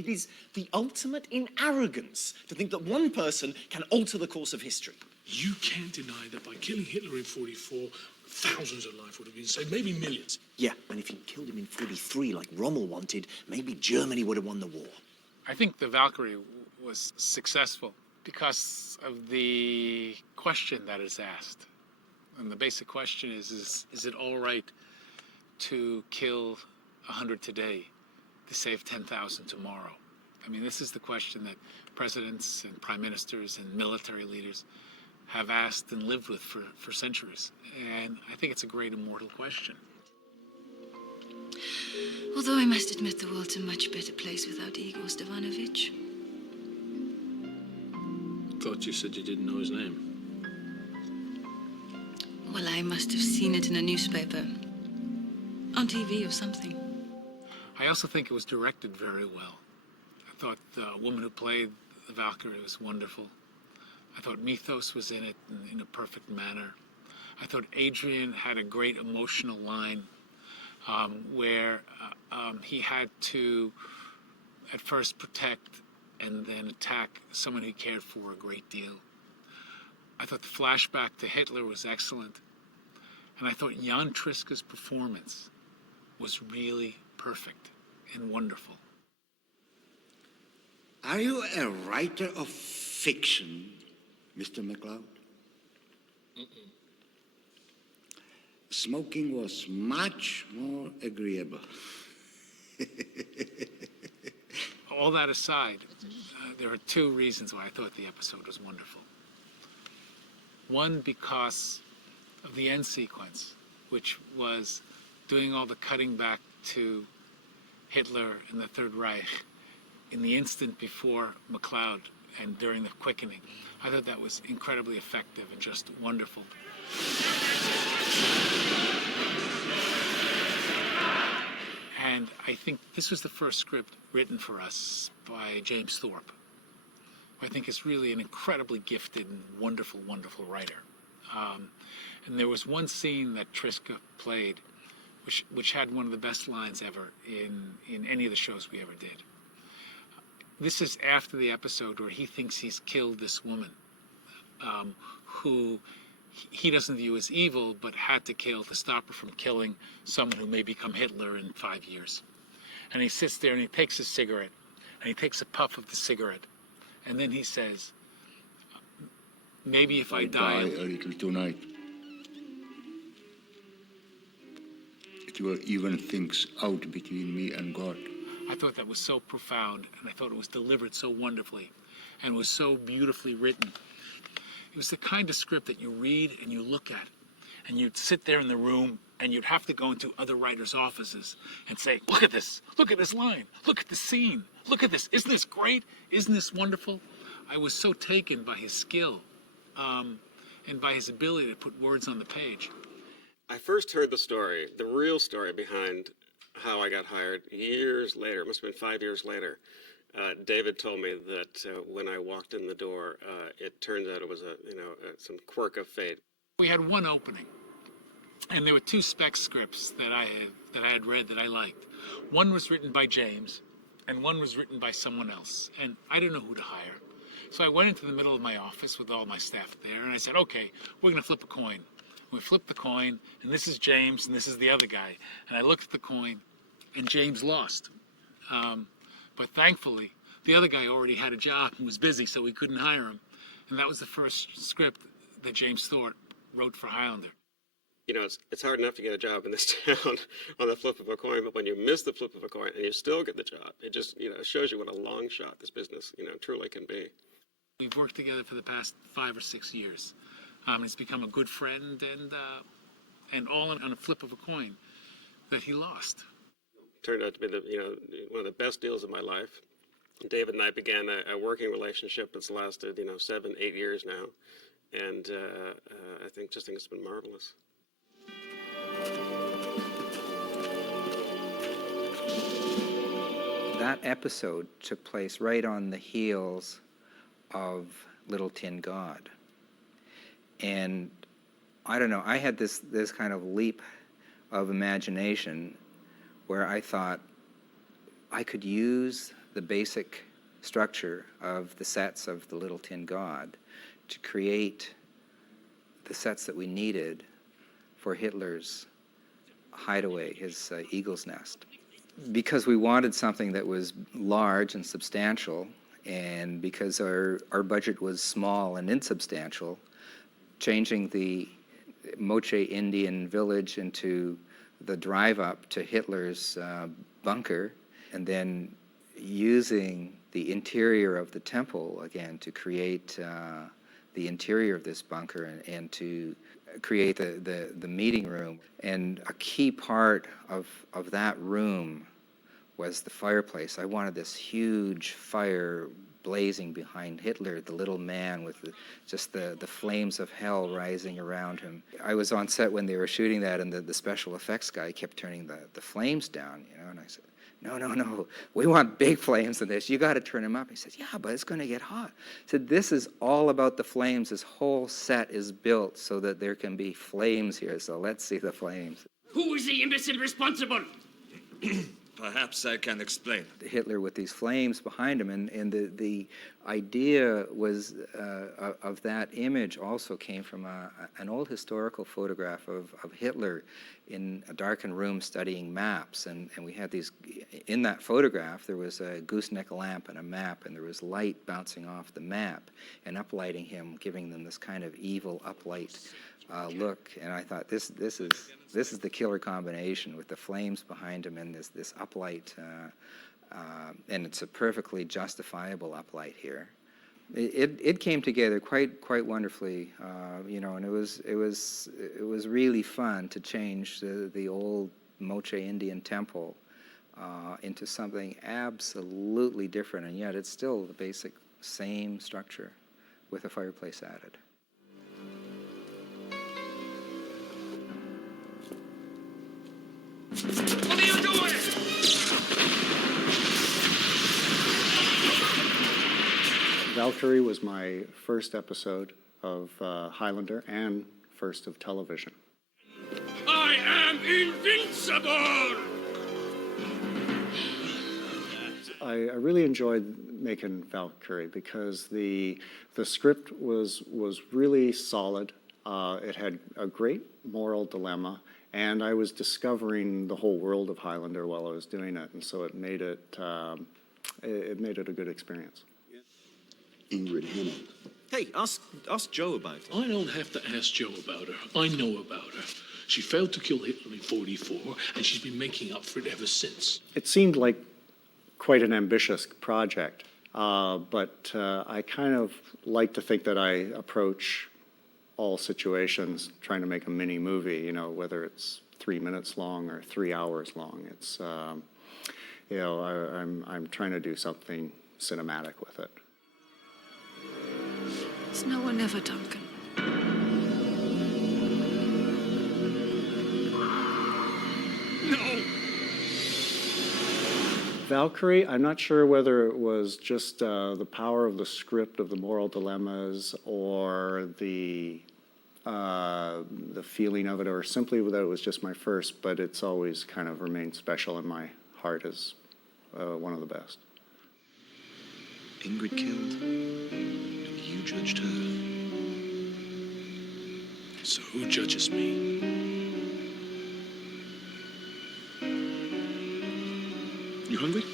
It is the ultimate in arrogance to think that one person can alter the course of history. You can't deny that by killing Hitler in 44, thousands of lives would have been saved, maybe millions. Yeah, and if you killed him in 43 like Rommel wanted, maybe Germany would have won the war. I think the Valkyrie was successful because of the question that is asked. And the basic question is it all right to kill 100 today to save 10,000 tomorrow? I mean, this is the question that presidents and prime ministers and military leaders have asked and lived with for centuries. And I think it's a great immortal question. Although I must admit the world's a much better place without Igor Stefanovic. Thought you said you didn't know his name. Well, I must have seen it in a newspaper. On TV or something. I also think it was directed very well. I thought the woman who played the Valkyrie was wonderful. I thought Mythos was in it in a perfect manner. I thought Adrian had a great emotional line where he had to at first protect and then attack someone he cared for a great deal. I thought the flashback to Hitler was excellent. And I thought Jan Triska's performance was really perfect and wonderful. Are you a writer of fiction, Mr. MacLeod? Smoking was much more agreeable. All that aside, there are two reasons why I thought the episode was wonderful. One, because of the end sequence, which was doing all the cutting back to Hitler and the Third Reich in the instant before MacLeod and during the quickening. I thought that was incredibly effective and just wonderful. And I think this was the first script written for us by James Thorpe, who I think is really an incredibly gifted and wonderful, wonderful writer. And there was one scene that Triska played, which had one of the best lines ever in any of the shows we ever did. This is after the episode where he thinks he's killed this woman, who he doesn't view as evil, but had to kill to stop her from killing someone who may become Hitler in 5 years. And he sits there and he takes a cigarette, and he takes a puff of the cigarette, and then he says, maybe if I die a little tonight, it will even things out between me and God. I thought that was so profound, and I thought it was delivered so wonderfully, and was so beautifully written. It was the kind of script that you read and you look at, and you'd sit there in the room, and you'd have to go into other writers' offices and say, look at this line, look at the scene, look at this, isn't this great, isn't this wonderful? I was so taken by his skill and by his ability to put words on the page. I first heard the story, the real story behind how I got hired years later. It must have been 5 years later. David told me that when I walked in the door, it turns out it was some quirk of fate. We had one opening, and there were two spec scripts that I had read that I liked. One was written by James, and one was written by someone else, and I didn't know who to hire. So I went into the middle of my office with all my staff there, and I said, okay, we're going to flip a coin. We flipped the coin, and this is James, and this is the other guy. And I looked at the coin, and James lost. But thankfully, the other guy already had a job and was busy, so we couldn't hire him. And that was the first script that James Thorpe wrote for Highlander. You know, it's hard enough to get a job in this town on the flip of a coin, but when you miss the flip of a coin and you still get the job, it just, shows you what a long shot this business, truly can be. We've worked together for the past 5 or 6 years. He's become a good friend, and all on a flip of a coin that he lost. Turned out to be one of the best deals of my life. David and I began a working relationship that's lasted 7, 8 years now, and I think it's been marvelous. That episode took place right on the heels of Little Tin God. And I don't know, I had this kind of leap of imagination where I thought I could use the basic structure of the sets of the Little Tin God to create the sets that we needed for Hitler's hideaway, his eagle's nest. Because we wanted something that was large and substantial, and because our budget was small and insubstantial, changing the Moche Indian village into the drive-up to Hitler's bunker, and then using the interior of the temple again to create the interior of this bunker and to create the meeting room. And a key part of that room was the fireplace. I wanted this huge fire blazing behind Hitler, the little man with just the flames of hell rising around him. I was on set when they were shooting that, and the special effects guy kept turning the flames down, you know, and I said, no, we want big flames in this. You got to turn them up. He said, yeah, but it's going to get hot. I said, this is all about the flames. This whole set is built so that there can be flames here, so let's see the flames. Who is the imbecile responsible? Perhaps I can explain. Hitler with these flames behind him, and the idea was of that image also came from an old historical photograph of Hitler in a darkened room studying maps, and we had these, in that photograph there was a gooseneck lamp and a map, and there was light bouncing off the map and uplighting him, giving them this kind of evil uplight look, and I thought this is the killer combination with the flames behind him and this uplight, and it's a perfectly justifiable uplight here. It came together quite wonderfully, you know, and it was really fun to change the old Moche Indian temple into something absolutely different, and yet it's still the basic same structure with a fireplace added. What are you doing? Valkyrie was my first episode of Highlander and first of television. I am invincible! I really enjoyed making Valkyrie because the script was really solid. It had a great moral dilemma, and I was discovering the whole world of Highlander while I was doing it, and so it made it a good experience. Ingrid Hannah. Hey, ask Joe about it. I don't have to ask Joe about her. I know about her. She failed to kill Hitler in '44, and she's been making up for it ever since. It seemed like quite an ambitious project, but I kind of like to think that I approach all situations trying to make a mini movie, you know, whether it's 3 minutes long or 3 hours long. It's, you know, I'm trying to do something cinematic with it. It's now or never, Duncan. No! Valkyrie, I'm not sure whether it was just the power of the script of the moral dilemmas or the feeling of it, or simply that it was just my first, but it's always kind of remained special in my heart as one of the best. Ingrid killed, and you judged her. So who judges me? You hungry?